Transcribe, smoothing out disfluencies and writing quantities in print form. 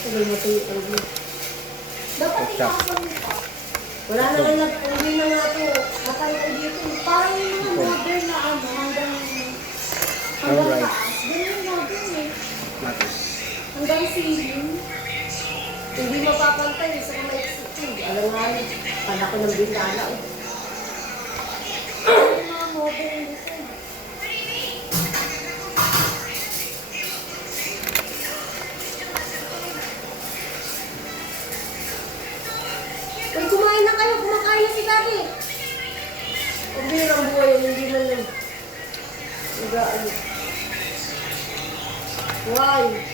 Tagal mo ito yung dapat ikakasal mo pa. Wala na lang hindi na nga ito. Matay na dito. Parang yung mga modern na ano, hanggang taas. Ganyan yung modern eh. Hanggang ceiling. Hindi mapapantay sa kamay exit. Alam nga yun, palaki ng bintana eh. Yung mga modern design. Uy, kumain na kayo. Kumakain na si Daddy. Ang birang buhay yan. Hindi man lang. Nag-aano. Why?